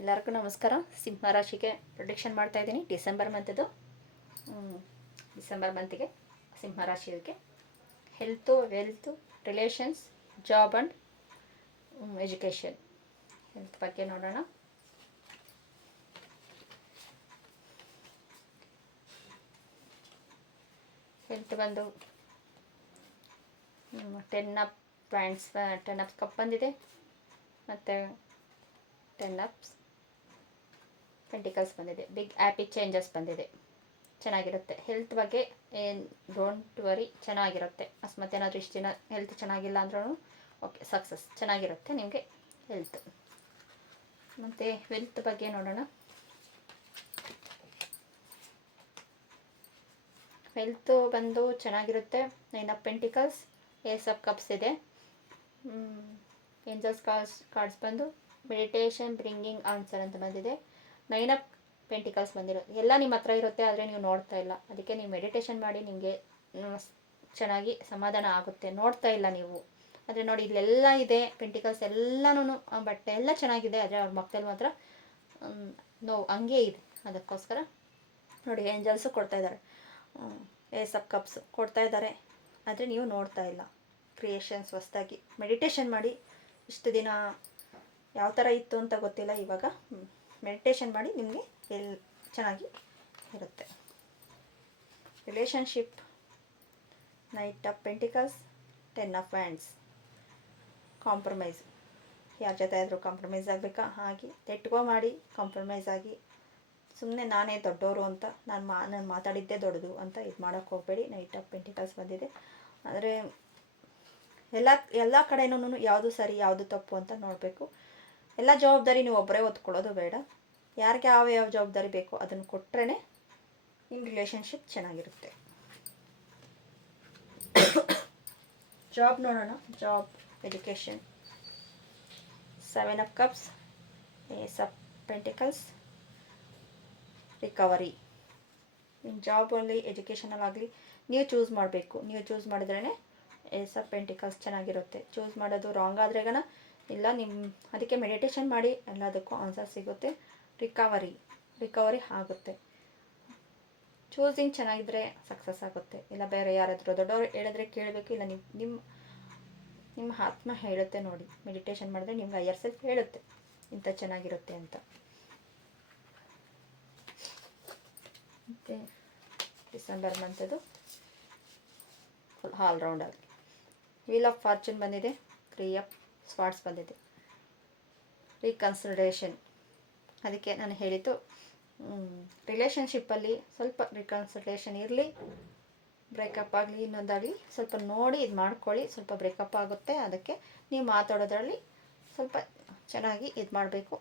ಎಲ್ಲರಿಗೂ ನಮಸ್ಕಾರ. ಸಿಂಹ ರಾಶಿಗೆ ಪ್ರೊಡಿಕ್ಷನ್ ಮಾಡ್ತಾ ಇದ್ದೀನಿ ಡಿಸೆಂಬರ್ ಮಂತದ್ದು. ಡಿಸೆಂಬರ್ ಮಂತಿಗೆ ಸಿಂಹ ರಾಶಿಗೆ health, wealth, relations, job and education health ಬಗ್ಗೆ ನೋಡೋಣ. ಹೆಲ್ತ್ ಬಂದು 10 ಆಫ್ ಪ್ಯಾಂಟ್ಸ್, 10 ಆಫ್ ಕಪ್ ಬಂದಿದೆ, ಮತ್ತು 10 ಆಫ್ ಪೆಂಟಿಕಲ್ಸ್ ಬಂದಿದೆ. ಬಿಗ್ ಹ್ಯಾಪಿ ಚೇಂಜಸ್ ಬಂದಿದೆ. ಚೆನ್ನಾಗಿರುತ್ತೆ. ಹೆಲ್ತ್ ಬಗ್ಗೆ ಏನು ಡೋಂಟ್ ವರಿ, ಚೆನ್ನಾಗಿರುತ್ತೆ. ಅಕಸ್ಮಾತ್ ಏನಾದರೂ ಇಷ್ಟು ದಿನ ಹೆಲ್ತ್ ಚೆನ್ನಾಗಿಲ್ಲ ಅಂದ್ರೂ ಓಕೆ, ಸಕ್ಸಸ್ ಚೆನ್ನಾಗಿರುತ್ತೆ ನಿಮಗೆ ಹೆಲ್ತ್. ಮತ್ತು ವೆಲ್ತ್ ಬಗ್ಗೆ ನೋಡೋಣ. ಹೆಲ್ತು ಬಂದು ಚೆನ್ನಾಗಿರುತ್ತೆ. 9 of pentacles, ace of cups ಇದೆ. ಏಂಜಲ್ಸ್ ಕಾರ್ಡ್ಸ್ ಬಂದು ಮೆಡಿಟೇಷನ್ ಬ್ರಿಂಗಿಂಗ್ ಆನ್ಸರ್ ಅಂತ ಬಂದಿದೆ. 9 ಆಫ್ ಪೆಂಟಿಕಲ್ಸ್ ಬಂದಿರೋದು ಎಲ್ಲ ನಿಮ್ಮ ಹತ್ರ ಇರುತ್ತೆ, ಆದರೆ ನೀವು ನೋಡ್ತಾ ಇಲ್ಲ. ಅದಕ್ಕೆ ನೀವು ಮೆಡಿಟೇಷನ್ ಮಾಡಿ ನಿಮಗೆ ಚೆನ್ನಾಗಿ ಸಮಾಧಾನ ಆಗುತ್ತೆ. ನೋಡ್ತಾ ಇಲ್ಲ ನೀವು, ಆದರೆ ನೋಡಿ ಇಲ್ಲೆಲ್ಲ ಇದೆ ಪೆಂಟಿಕಲ್ಸ್ ಎಲ್ಲನೂ, ಬಟ್ ಎಲ್ಲ ಚೆನ್ನಾಗಿದೆ, ಆದರೆ ಅವ್ರ ಮಕ್ಕಳಲ್ಲಿ ಮಾತ್ರ ನೋವು ಹಂಗೇ ಇದೆ. ಅದಕ್ಕೋಸ್ಕರ ನೋಡಿ ಏಂಜಲ್ಸು ಕೊಡ್ತಾ ಇದ್ದಾರೆ, ಏಸ್ ಆಫ್ ಕಪ್ಸ್ ಕೊಡ್ತಾ ಇದ್ದಾರೆ, ಆದರೆ ನೀವು ನೋಡ್ತಾ ಇಲ್ಲ. ಕ್ರಿಯೇಷನ್ಸ್ ಹೊಸದಾಗಿ ಮೆಡಿಟೇಷನ್ ಮಾಡಿ. ಇಷ್ಟು ದಿನ ಯಾವ ಥರ ಇತ್ತು ಅಂತ ಗೊತ್ತಿಲ್ಲ, ಇವಾಗ ಮೆಡಿಟೇಷನ್ ಮಾಡಿ ನಿಮಗೆ ಚೆನ್ನಾಗಿ ಇರುತ್ತೆ. Relationship, knight of pentacles, 10 of wands. Compromise, ಯಾರ ಜೊತೆ ಆದರೂ ಕಾಂಪ್ರಮೈಸ್ ಆಗಬೇಕಾ, ಹಾಗೆ ತೆಟ್ಗೋ ಮಾಡಿ ಕಾಂಪ್ರಮೈಸ್ ಆಗಿ. ಸುಮ್ಮನೆ ನಾನೇ ದೊಡ್ಡವರು ಅಂತ ನಾನು ಮಾತಾಡಿದ್ದೇ ದೊಡ್ಡದು ಅಂತ ಇದು ಮಾಡೋಕ್ಕೆ ಹೋಗಬೇಡಿ. ನೈಟ್ ಆಫ್ ಪೆಂಟಿಕಲ್ಸ್ ಬಂದಿದೆ, ಆದರೆ ಎಲ್ಲ ಕಡೆನೂ ಯಾವುದು ಸರಿ ಯಾವುದು ತಪ್ಪು ಅಂತ ನೋಡಬೇಕು. ಎಲ್ಲ ಜವಾಬ್ದಾರಿ ನೀವು ಒಬ್ಬರೇ ಹೊತ್ಕೊಳ್ಳೋದು ಬೇಡ. ಯಾರಿಗೆ ಯಾವ ಜವಾಬ್ದಾರಿ ಬೇಕೋ ಅದನ್ನು ಕೊಟ್ಟರೆ ನಿಮ್ಮ ರಿಲೇಷನ್ಶಿಪ್ ಚೆನ್ನಾಗಿರುತ್ತೆ. ಜಾಬ್ ನೋಡೋಣ. Job, education, 7 of cups, ace of pentacles, recovery. ನಿಮ್ಮ ಜಾಬಲ್ಲಿ ಎಜುಕೇಷನಲ್ಲಾಗಲಿ ನೀವು ಚೂಸ್ ಮಾಡಬೇಕು. ನೀವು ಚೂಸ್ ಮಾಡಿದ್ರೇ ಏಸ್ ಆಫ್ ಪೆಂಟಿಕಲ್ಸ್ ಚೆನ್ನಾಗಿರುತ್ತೆ. ಚೂಸ್ ಮಾಡೋದು ರಾಂಗ್ ಆದ್ರೆಗನ ಇಲ್ಲ ಅದಕ್ಕೆ ಮೆಡಿಟೇಷನ್ ಮಾಡಿ, ಎಲ್ಲದಕ್ಕೂ ಆನ್ಸರ್ ಸಿಗುತ್ತೆ. ರಿಕವರಿ ಆಗುತ್ತೆ. ಚೂಸಿಂಗ್ ಚೆನ್ನಾಗಿದ್ದರೆ ಸಕ್ಸಸ್ ಆಗುತ್ತೆ. ಇಲ್ಲ ಬೇರೆ ಯಾರಾದರೂ ದೊಡ್ಡವರು ಹೇಳಿದ್ರೆ ಕೇಳಬೇಕು, ಇಲ್ಲ ನಿಮ್ಮ ಆತ್ಮ ಹೇಳುತ್ತೆ. ನೋಡಿ, ಮೆಡಿಟೇಷನ್ ಮಾಡಿದ್ರೆ ನಿಮ್ಗೆ ಹೈಯರ್ ಸೆಲ್ಫ್ ಹೇಳುತ್ತೆ ಇಂಥ ಚೆನ್ನಾಗಿರುತ್ತೆ ಅಂತ. ಮತ್ತು ಡಿಸೆಂಬರ್ ಮಂತದು full all rounder. Wheel of fortune ಬಂದಿದೆ, 3 ಆಫ್ ಸ್ವಾರ್ಡ್ಸ್ ಬಂದಿದೆ. ರೀಕನ್ಸಿಡರೇಷನ್, ಅದಕ್ಕೆ ನಾನು ಹೇಳಿದ್ದು ರಿಲೇಷನ್ಶಿಪ್ಪಲ್ಲಿ ಸ್ವಲ್ಪ ರೀಕನ್ಸಿಡರೇಷನ್ ಇರಲಿ. ಬ್ರೇಕಪ್ ಆಗಲಿ ಇನ್ನೊಂದಾಗಲಿ ಸ್ವಲ್ಪ ನೋಡಿ ಇದು ಮಾಡ್ಕೊಳ್ಳಿ. ಸ್ವಲ್ಪ ಬ್ರೇಕಪ್ ಆಗುತ್ತೆ, ಅದಕ್ಕೆ ನೀವು ಮಾತಾಡೋದ್ರಲ್ಲಿ ಸ್ವಲ್ಪ ಚೆನ್ನಾಗಿ ಇದು ಮಾಡಬೇಕು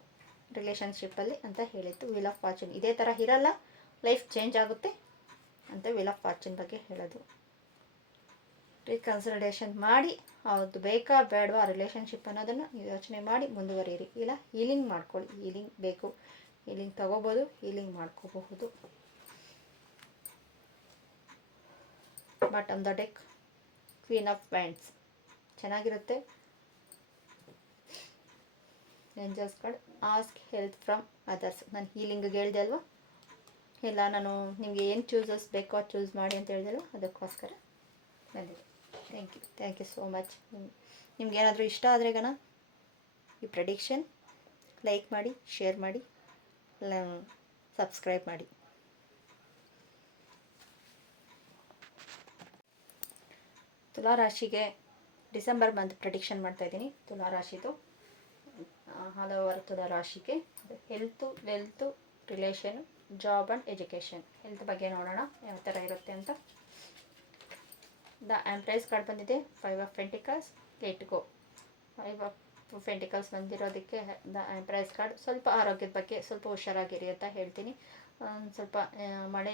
ರಿಲೇಷನ್ಶಿಪ್ಪಲ್ಲಿ ಅಂತ ಹೇಳಿದ್ದು. ವೀಲ್ ಆಫ್ ಫಾರ್ಚೂನ್ ಇದೇ ಥರ ಇರಲ್ಲ, ಲೈಫ್ ಚೇಂಜ್ ಆಗುತ್ತೆ ಅಂತ ವೀಲ್ ಆಫ್ ಫಾರ್ಚೂನ್ ಬಗ್ಗೆ ಹೇಳೋದು. ರೀಕನ್ಸಿಡರೇಷನ್ ಮಾಡಿ, ಅವ್ರದ್ದು ಬೇಕಾ ಬೇಡವಾ ಆ ರಿಲೇಷನ್ಶಿಪ್ ಅನ್ನೋದನ್ನು ಯೋಚನೆ ಮಾಡಿ ಮುಂದುವರಿಯಿರಿ. ಇಲ್ಲ ಹೀಲಿಂಗ್ ಮಾಡ್ಕೊಳ್ಳಿ. ಹೀಲಿಂಗ್ ಬೇಕು, ಹೀಲಿಂಗ್ ತಗೋಬೋದು, ಹೀಲಿಂಗ್ ಮಾಡ್ಕೋಬಹುದು. Bottom the deck, queen of wands ಚೆನ್ನಾಗಿರುತ್ತೆ. Angels card, ask help from others. ನಾನು ಹೀಲಿಂಗಿಗೆ ಹೇಳಿದೆ ಅಲ್ವಾ, ಇಲ್ಲ ನಾನು ನಿಮಗೆ ಏನು ಚೂಸಸ್ ಬೇಕೋ ಅದು ಚೂಸ್ ಮಾಡಿ ಅಂತ ಹೇಳಿದೆ ಅಲ್ವ, ಅದಕ್ಕೋಸ್ಕರ ಬಂದಿದೆ. Thank you so much. ನಿಮ್ಗೇನಾದರೂ ಇಷ್ಟ ಆದ್ರೆಗನ ಈ ಪ್ರೆಡಿಕ್ಷನ್ ಲೈಕ್ ಮಾಡಿ, ಶೇರ್ ಮಾಡಿ, ಸಬ್ಸ್ಕ್ರೈಬ್ ಮಾಡಿ. ತುಲಾ ರಾಶಿಗೆ ಡಿಸೆಂಬರ್ ಮಂತ್ ಪ್ರೆಡಿಕ್ಷನ್ ಮಾಡ್ತಾಯಿದ್ದೀನಿ. ತುಲಾ ರಾಶಿದು ಆಲ್ ಓವರ್ ತುಲಾ ರಾಶಿಗೆ health, wealth, relation, job and education. Health ಬಗ್ಗೆ ನೋಡೋಣ ಯಾವ ಥರ ಇರುತ್ತೆ ಅಂತ. ದ ಎಂಪ್ರೆಸ್ ಕಾರ್ಡ್ ಬಂದಿದೆ, 5 of pentacles, let go. 5 of pentacles ಬಂದಿರೋದಕ್ಕೆ ದ ಎಂಪ್ರೆಸ್ ಕಾರ್ಡ್. ಸ್ವಲ್ಪ ಆರೋಗ್ಯದ ಬಗ್ಗೆ ಸ್ವಲ್ಪ ಹುಷಾರಾಗಿರಿ ಅಂತ ಹೇಳ್ತೀನಿ. ಸ್ವಲ್ಪ ಮಳೆ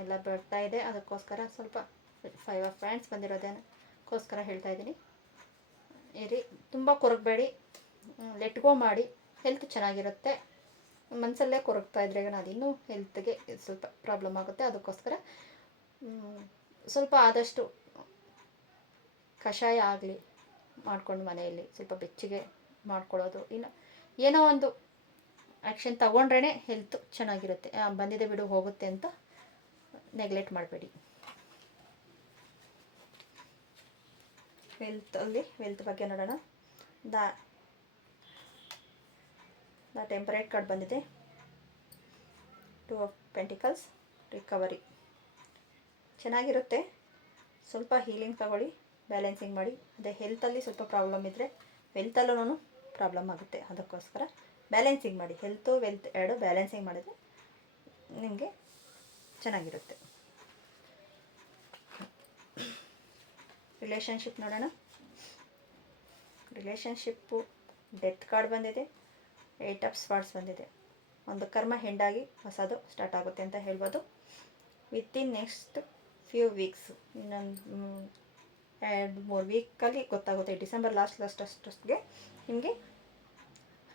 ಎಲ್ಲ ಬರ್ತಾ ಇದೆ, ಅದಕ್ಕೋಸ್ಕರ ಸ್ವಲ್ಪ 5 ಆಫ್ ವ್ಯಾಂಡ್ಸ್ ಬಂದಿರೋದಕ್ಕೋಸ್ಕರ ಹೇಳ್ತಾ ಇದ್ದೀನಿ. ಇರಿ, ತುಂಬ ಕೊರಗಬೇಡಿ, ಲೆಟ್ ಗೋ ಮಾಡಿ. ಹೆಲ್ತ್ ಚೆನ್ನಾಗಿರುತ್ತೆ. ಮನಸ್ಸಲ್ಲೇ ಕೊರಗ್ತಾ ಇದ್ರೆ ಅದು ಇನ್ನೂ ಹೆಲ್ತ್ಗೆ ಸ್ವಲ್ಪ ಪ್ರಾಬ್ಲಮ್ ಆಗುತ್ತೆ. ಅದಕ್ಕೋಸ್ಕರ ಸ್ವಲ್ಪ ಆದಷ್ಟು ಕಷಾಯ ಆಗಲಿ ಮಾಡ್ಕೊಂಡು ಮನೆಯಲ್ಲಿ ಸ್ವಲ್ಪ ಬೆಚ್ಚಗೆ ಮಾಡ್ಕೊಳ್ಳೋದು, ಇಲ್ಲ ಏನೋ ಒಂದು ಆ್ಯಕ್ಷನ್ ತಗೊಂಡ್ರೇ ಹೆಲ್ತು ಚೆನ್ನಾಗಿರುತ್ತೆ. ಬಂದಿದೆ ಬಿಡು ಹೋಗುತ್ತೆ ಅಂತ ನೆಗ್ಲೆಕ್ಟ್ ಮಾಡಬೇಡಿ. ವೆಲ್ತ್ ಬಗ್ಗೆ ನೋಡೋಣ. ದ ಟೆಂಪರೇಟ್ ಕಾರ್ಡ್ ಬಂದಿದೆ. 2 ಆಫ್ ಪೆಂಟಿಕಲ್ಸ್, ರಿಕವರಿ ಚೆನ್ನಾಗಿರುತ್ತೆ. ಸ್ವಲ್ಪ ಹೀಲಿಂಗ್ ತಗೊಳ್ಳಿ, ಬ್ಯಾಲೆನ್ಸಿಂಗ್ ಮಾಡಿ. ಅದೇ ಹೆಲ್ತಲ್ಲಿ ಸ್ವಲ್ಪ ಪ್ರಾಬ್ಲಮ್ ಇದ್ದರೆ ವೆಲ್ತಲ್ಲೂ ಪ್ರಾಬ್ಲಮ್ ಆಗುತ್ತೆ. ಅದಕ್ಕೋಸ್ಕರ ಬ್ಯಾಲೆನ್ಸಿಂಗ್ ಮಾಡಿ. ಹೆಲ್ತು ವೆಲ್ತ್ ಎರಡು ಬ್ಯಾಲೆನ್ಸಿಂಗ್ ಮಾಡಿದ್ರೆ ನಿಮಗೆ ಚೆನ್ನಾಗಿರುತ್ತೆ. ರಿಲೇಷನ್ಶಿಪ್ ನೋಡೋಣ. ರಿಲೇಷನ್ಶಿಪ್ಪು ಡೆತ್ ಕಾರ್ಡ್ ಬಂದಿದೆ, 8 ಆಫ್ ಸ್ವಾರ್ಡ್ಸ್ ಬಂದಿದೆ. ಒಂದು ಕರ್ಮ ಹೆಂಡಾಗಿ ಹೊಸದು ಸ್ಟಾರ್ಟ್ ಆಗುತ್ತೆ ಅಂತ ಹೇಳ್ಬೋದು. ವಿತಿನ್ ನೆಕ್ಸ್ಟ್ ಫ್ಯೂ ವೀಕ್ಸ್, ಇನ್ನೊಂದು 2-3 ವೀಕಲ್ಲಿ ಗೊತ್ತಾಗುತ್ತೆ. ಡಿಸೆಂಬರ್ ಲಾಸ್ಟ್ಗೆ ನಿಮಗೆ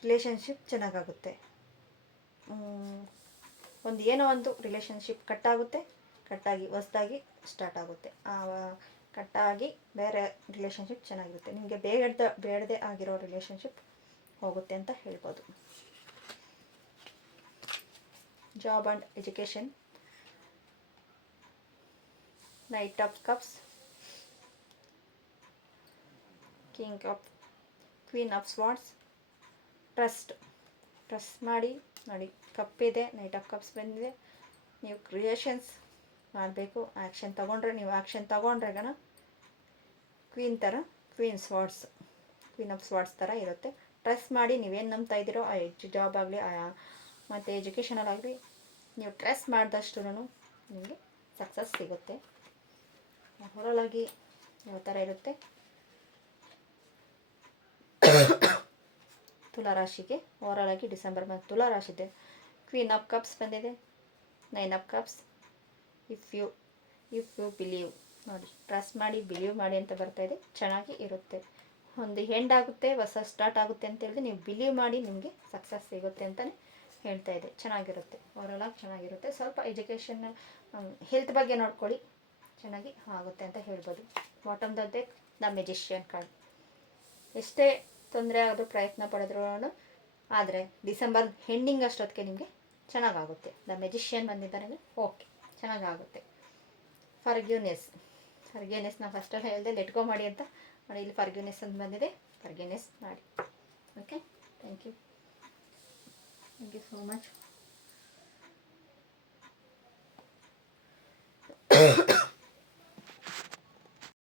ರಿಲೇಷನ್ಶಿಪ್ ಚೆನ್ನಾಗಾಗುತ್ತೆ. ಏನೋ ಒಂದು ರಿಲೇಷನ್ಶಿಪ್ ಕಟ್ಟಾಗಿ ಹೊಸದಾಗಿ ಸ್ಟಾರ್ಟ್ ಆಗುತ್ತೆ. ಕಟ್ಟಾಗಿ ಬೇರೆ ರಿಲೇಷನ್ಶಿಪ್ ಚೆನ್ನಾಗಿರುತ್ತೆ. ನಿಮಗೆ ಬೇಡದೇ ಆಗಿರೋ ರಿಲೇಷನ್ಶಿಪ್ ಹೋಗುತ್ತೆ ಅಂತ ಹೇಳ್ಬೋದು. Job and education, knight of cups, queen of swords, trust ಮಾಡಿ ನೋಡಿ. ಕಪ್ಪಿದೆ, ನೈಟ್ ಆಫ್ ಕಪ್ಸ್ ಬಂದಿದೆ. ನೀವು ಕ್ರಿಯೇಷನ್ಸ್ ಮಾಡಬೇಕು. ಆ್ಯಕ್ಷನ್ ತಗೊಂಡ್ರೆ ಕ್ವೀನ್ ಆಫ್ ಸ್ವಾರ್ಡ್ಸ್ ಥರ ಇರುತ್ತೆ. ಟ್ರಸ್ಟ್ ಮಾಡಿ ನೀವೇನು ನಂಬ್ತಾ ಇದ್ದೀರೋ ಜಾಬ್ ಆಗಲಿ ಮತ್ತು ಎಜುಕೇಷನಲ್ಲಾಗಲಿ ನೀವು ಟ್ರಸ್ಟ್ ಮಾಡಿದಷ್ಟು ನಿಮಗೆ ಸಕ್ಸಸ್ ಸಿಗುತ್ತೆ. ಓವರಾಲಾಗಿ ಯಾವ ಥರ ಇರುತ್ತೆ ತುಲಾರಾಶಿಗೆ? ಓವರಾಲಾಗಿ ಡಿಸೆಂಬರ್ ಮಂತ್ ತುಲಾರಾಶಿದೆ. ಕ್ವೀನ್ ಆಫ್ ಕಪ್ಸ್ ಬಂದಿದೆ, 9 of cups. If you believe ನೋಡಿ, ಟ್ರಸ್ಟ್ ಮಾಡಿ, ಬಿಲೀವ್ ಮಾಡಿ ಅಂತ ಬರ್ತಾಯಿದೆ. ಚೆನ್ನಾಗಿ ಇರುತ್ತೆ. ಒಂದು ಎಂಡ್ ಆಗುತ್ತೆ, ಹೊಸ ಸ್ಟಾರ್ಟ್ ಆಗುತ್ತೆ ಅಂತ ಹೇಳಿದ್ರೆ ನೀವು ಬಿಲೀವ್ ಮಾಡಿ, ನಿಮಗೆ ಸಕ್ಸಸ್ ಸಿಗುತ್ತೆ ಅಂತಲೇ ಹೇಳ್ತಾ ಇದೆ. ಚೆನ್ನಾಗಿರುತ್ತೆ, ಓವರಾಲಾಗಿ ಚೆನ್ನಾಗಿರುತ್ತೆ. ಸ್ವಲ್ಪ ಎಜುಕೇಷನ್, ಹೆಲ್ತ್ ಬಗ್ಗೆ ನೋಡ್ಕೊಳ್ಳಿ, ಚೆನ್ನಾಗಿ ಆಗುತ್ತೆ ಅಂತ ಹೇಳ್ಬೋದು. ಬಾಟಮ್ದದ್ದೇ ದ ಮೆಜಿಷಿಯನ್ ಕಾರ್ಡ್. ಎಷ್ಟೇ ತೊಂದರೆ ಆದರೂ ಪ್ರಯತ್ನ ಪಡಿದ್ರು ಆದರೆ ಡಿಸೆಂಬರ್ ಎಂಡಿಂಗ್ ಅಷ್ಟೊತ್ತಿಗೆ ನಿಮಗೆ ಚೆನ್ನಾಗಾಗುತ್ತೆ. ದ ಮೆಜಿಷಿಯನ್ ಬಂದಿದ್ದಾರೆ ಅಂದರೆ ಓಕೆ, ಚೆನ್ನಾಗಾಗುತ್ತೆ. ಫರ್ಗಿವ್ನೆಸ್ ನಾನು ಫಸ್ಟಲ್ಲಿ ಹೇಳಿದೆ ಲೆಟ್ ಗೋ ಮಾಡಿ ಅಂತ. ನೋಡಿ, ಇಲ್ಲಿ ಫರ್ಗಿವ್ನೆಸ್ ಅಂತ ಬಂದಿದೆ. ಫರ್ಗಿವ್ನೆಸ್ ಮಾಡಿ. Okay, thank you so much.